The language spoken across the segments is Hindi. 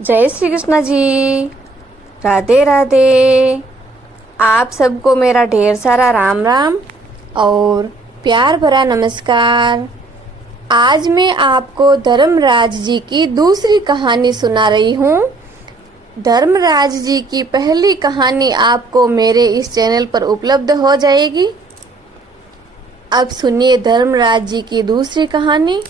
जय श्री कृष्णा जी। राधे राधे। आप सबको मेरा ढेर सारा राम राम और प्यार भरा नमस्कार। आज मैं आपको धर्मराज जी की दूसरी कहानी सुना रही हूँ। धर्मराज जी की पहली कहानी आपको मेरे इस चैनल पर उपलब्ध हो जाएगी। अब सुनिए धर्मराज जी की दूसरी कहानी।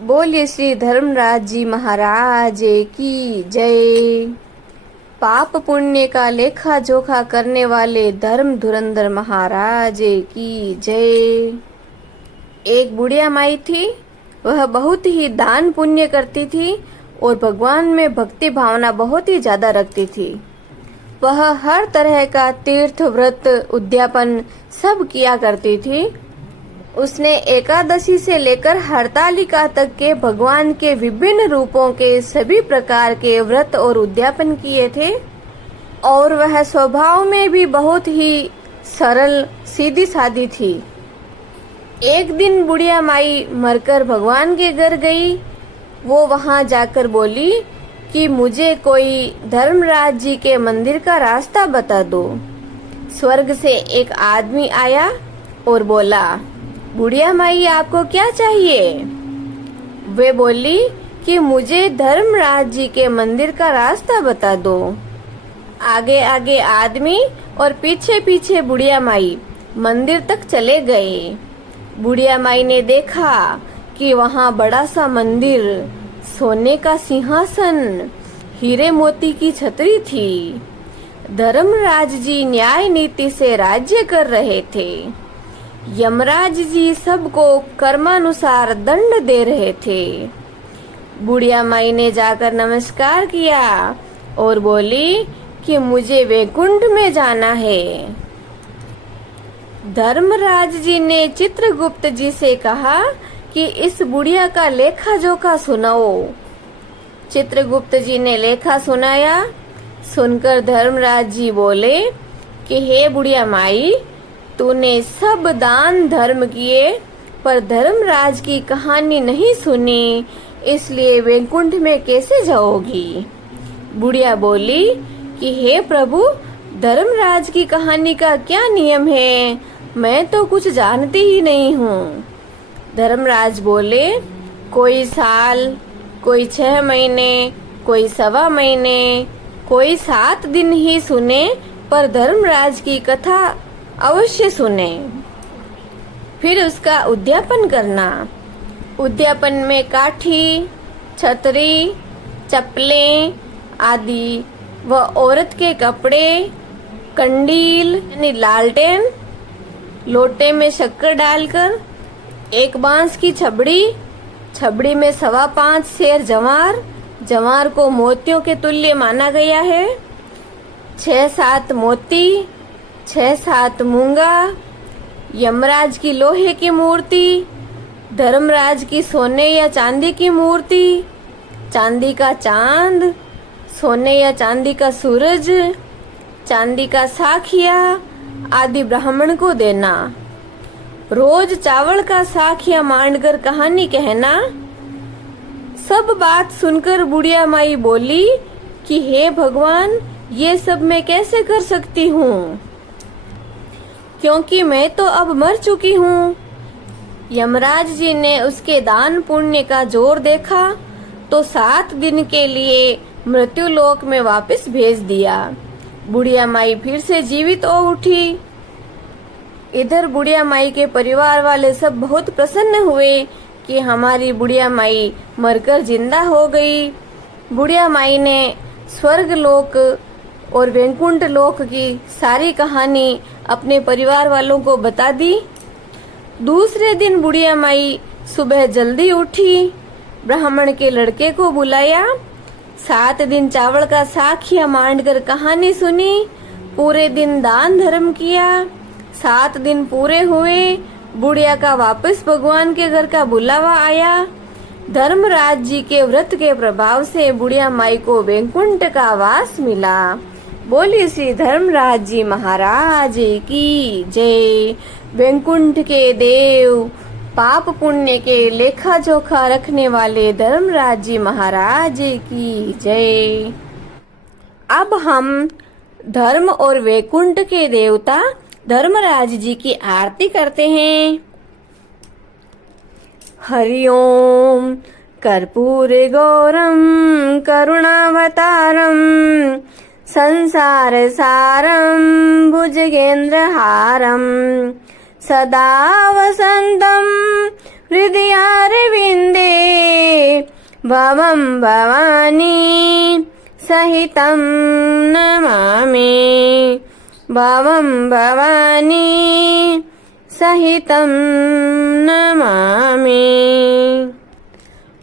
बोलिए श्री धर्मराज जी महाराज की जय। पाप पुण्य का लेखा जोखा करने वाले धर्म धुरंधर महाराज की जय। एक बुढ़िया माई थी। वह बहुत ही दान पुण्य करती थी और भगवान में भक्ति भावना बहुत ही ज्यादा रखती थी। वह हर तरह का तीर्थ व्रत उद्यापन सब किया करती थी। उसने एकादशी से लेकर हरतालिका तक के भगवान के विभिन्न रूपों के सभी प्रकार के व्रत और उद्यापन किए थे और वह स्वभाव में भी बहुत ही सरल सीधी सादी थी। एक दिन बुढ़िया माई मरकर भगवान के घर गई। वो वहां जाकर बोली कि मुझे कोई धर्मराज जी के मंदिर का रास्ता बता दो। स्वर्ग से एक आदमी आया और बोला, बुढ़िया माई आपको क्या चाहिए? वे बोली कि मुझे धर्मराज जी के मंदिर का रास्ता बता दो। आगे आगे आदमी और पीछे पीछे बुढ़िया माई मंदिर तक चले गए। बुढ़िया माई ने देखा कि वहाँ बड़ा सा मंदिर, सोने का सिंहासन, हीरे मोती की छतरी थी। धर्मराज जी न्याय नीति से राज्य कर रहे थे। यमराज जी सबको कर्मानुसार दंड दे रहे थे। बुढ़िया माई ने जाकर नमस्कार किया और बोली कि मुझे वैकुंठ में जाना है। धर्मराज जी ने चित्रगुप्त जी से कहा कि इस बुढ़िया का लेखा जोखा सुनाओ। चित्रगुप्त जी ने लेखा सुनाया। सुनकर धर्मराज जी बोले कि हे बुढ़िया माई, तूने सब दान धर्म किए पर धर्मराज की कहानी नहीं सुनी, इसलिए वैकुंठ में कैसे जाओगी? बुढ़िया बोली कि हे प्रभु, धर्मराज की कहानी का क्या नियम है? मैं तो कुछ जानती ही नहीं हूँ। धर्मराज बोले, कोई साल, कोई 6 महीने, कोई 1.25 महीने, कोई 7 दिन ही सुने, पर धर्मराज की कथा अवश्य सुने। फिर उसका उद्यापन करना। उद्यापन में काठी, छतरी, चप्पलें आदि व औरत के कपड़े, कंडील यानी लालटेन, लोटे में शक्कर डालकर, एक बांस की छबड़ी, छबड़ी में 5.25 सेर जवार, जवार को मोतियों के तुल्य माना गया है, 6-7 मोती, 6-7 मूंगा, यमराज की लोहे की मूर्ति, धर्मराज की सोने या चांदी की मूर्ति, चांदी का चांद, सोने या चांदी का सूरज, चांदी का साखिया आदि ब्राह्मण को देना। रोज चावल का साखिया मांडकर कहानी कहना। सब बात सुनकर बुढ़िया माई बोली कि हे भगवान, ये सब मैं कैसे कर सकती हूँ, क्योंकि मैं तो अब मर चुकी हूँ। यमराज जी ने उसके दान पुण्य का जोर देखा तो 7 दिन के लिए मृत्यु लोक में वापस भेज दिया। बुढ़िया माई फिर से जीवित हो उठी। इधर बुढ़िया माई के परिवार वाले सब बहुत प्रसन्न हुए कि हमारी बुढ़िया माई मरकर जिंदा हो गई। बुढ़िया माई ने स्वर्ग लोक और वैकुंठ लोक की सारी कहानी अपने परिवार वालों को बता दी। दूसरे दिन बुढ़िया माई सुबह जल्दी उठी, ब्राह्मण के लड़के को बुलाया, 7 दिन चावल का साखिया मांडकर कहानी सुनी, पूरे दिन दान धर्म किया। 7 दिन पूरे हुए। बुढ़िया का वापस भगवान के घर का बुलावा आया। धर्मराज जी के व्रत के प्रभाव से बुढ़िया माई को वैकुंठ का वास मिला। बोलिए श्री धर्मराज जी महाराज की जय। वैकुंठ के देव पाप पुण्य के लेखा जोखा रखने वाले धर्मराज जी महाराज की जय। अब हम धर्म और वैकुंठ के देवता धर्मराज जी की आरती करते हैं। हरि ओम कर्पूर गौरम करुणावतारम संसार सारम भुजगेन्द्रहारम सदा वसंतम हृदयारविंदे भवं भवानी सहितं नमामि भवं भवानी सहितं नमामि।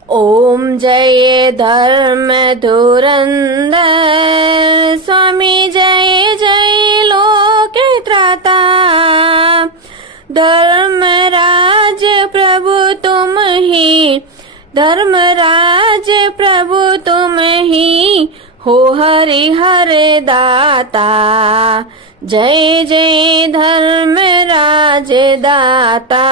ओम जय धर्म धुरंधर स्वामी जय जय लोक त्राता धर्मराज प्रभु तुम ही धर्मराज प्रभु तुम ही हो हरिहर दाता जय जय धर्मराज दाता।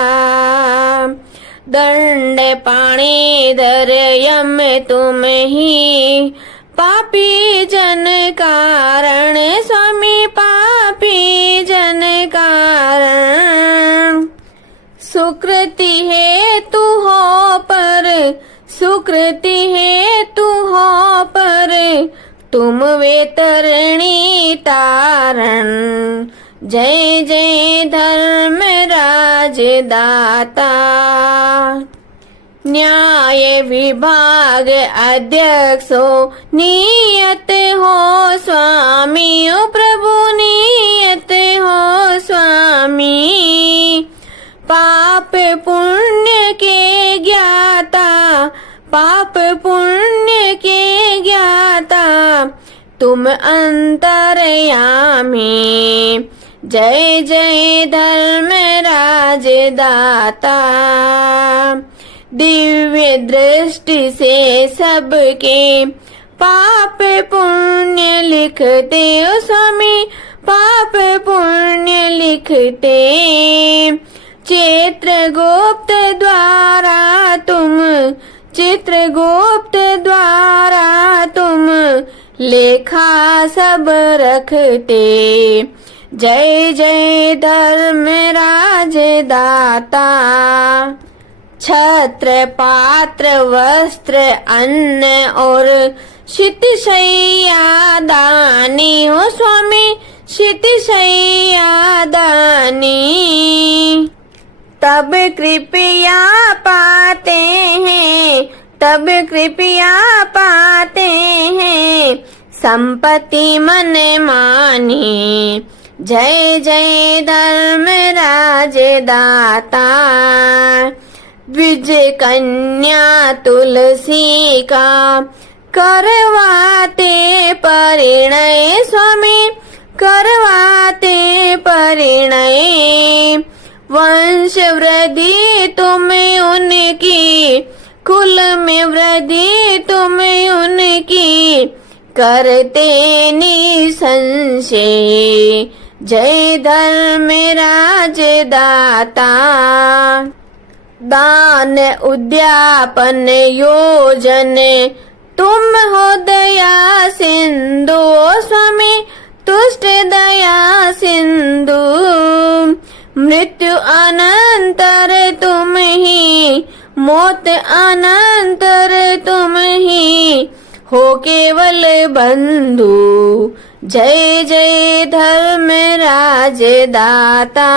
दंड पाणी धर यम तुम ही पापी जन कारण स्वामी पापी जन कारण सुकृति है तू हो पर सुकृति है तू हो पर तुम वेतरणी तारण जय जय धर्मराज दाता। न्याय विभाग अध्यक्षो नियत हो स्वामी ओ प्रभु नियत हो स्वामी पाप पुण्य के ज्ञाता पाप पुण्य के ज्ञाता तुम अंतर्यामी जय जय धर्मराज दाता। दिव्य दृष्टि से सबके पाप पुण्य लिखते हो स्वामी पाप पुण्य लिखते चित्रगुप्त द्वारा तुम चित्रगुप्त द्वारा तुम लेखा सब रखते जय जय धर्मराज दाता। छत्र पात्र वस्त्र अन्न और शीतशय्या दानी हो स्वामी शीतशय्या दानी तब कृपया पाते हैं तब कृपया पाते हैं संपत्ति मन मानी जय जय धर्मराज दाता। द्विज कन्या तुलसी का करवाते परिणय स्वामी करवाते परिणय वंश वृद्धि तुम उनकी कुल में वृद्धि तुम उनकी करते निसंशय जय धर्मराज दाता। दान उद्यापन योजन तुम हो दया सिंधु स्वामी तुष्ट दया सिंधु मृत्यु अनंतर तुम ही मौत अनंतर तुम ही हो केवल बंधु जय जय धर्मराज दाता।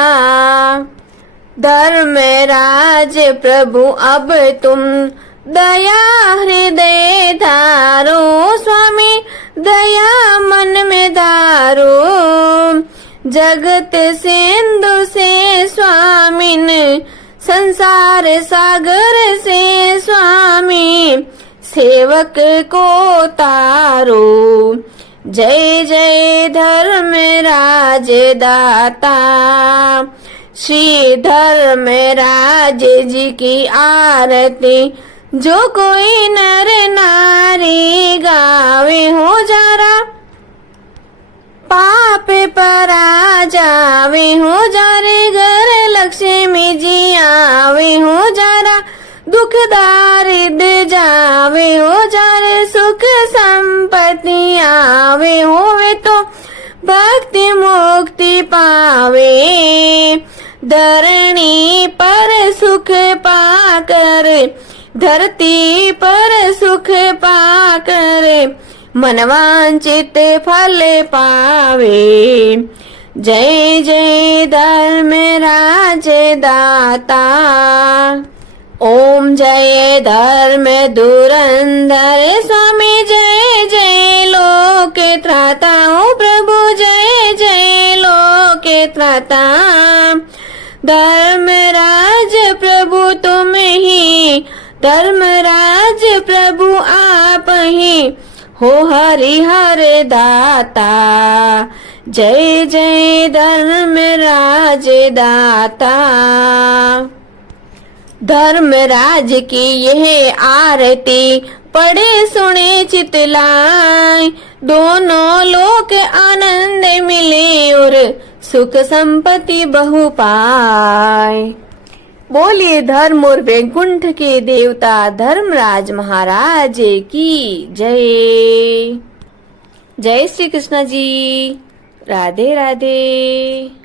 धर्मराज प्रभु अब तुम दया हृदय धारो स्वामी दया मन में धारो जगत सिंधु से स्वामिन संसार सागर से स्वामी सेवक को तारो जय जय धर्मराज दाता। श्री धर्मराज जी की आरती जो कोई नर नारी गावे हो जारा पाप परा जावे हो जा रे घर लग लक्ष्मी जी आवे हो जरा, दुख दारिद्र जावे हो जारे, सुख संपत्ति आवे होवे तो भक्ति मुक्ति पावे। धरणी पर सुख पाकर, धरती पर सुख पाकर, मनवांचित फल पावे। जय जय धर्मराज दाता, ओम जय धर्म धुरंधर स्वामी, जय जय लोक त्राता, ओ प्रभु जय जय लोक त्राता। धर्मराज प्रभु तुम ही, धर्मराज प्रभु आप ही हो, हरिहर दाता। जय जय धर्मराज दाता। धर्मराज की यह आरती पढ़े सुने चितलाए, दोनों लोक आनंद मिले और सुख संपत्ति बहु पाए। बोलिए धर्म और वैकुंठ के देवता धर्मराज महाराज की जय। जय श्री कृष्ण जी। राधे राधे।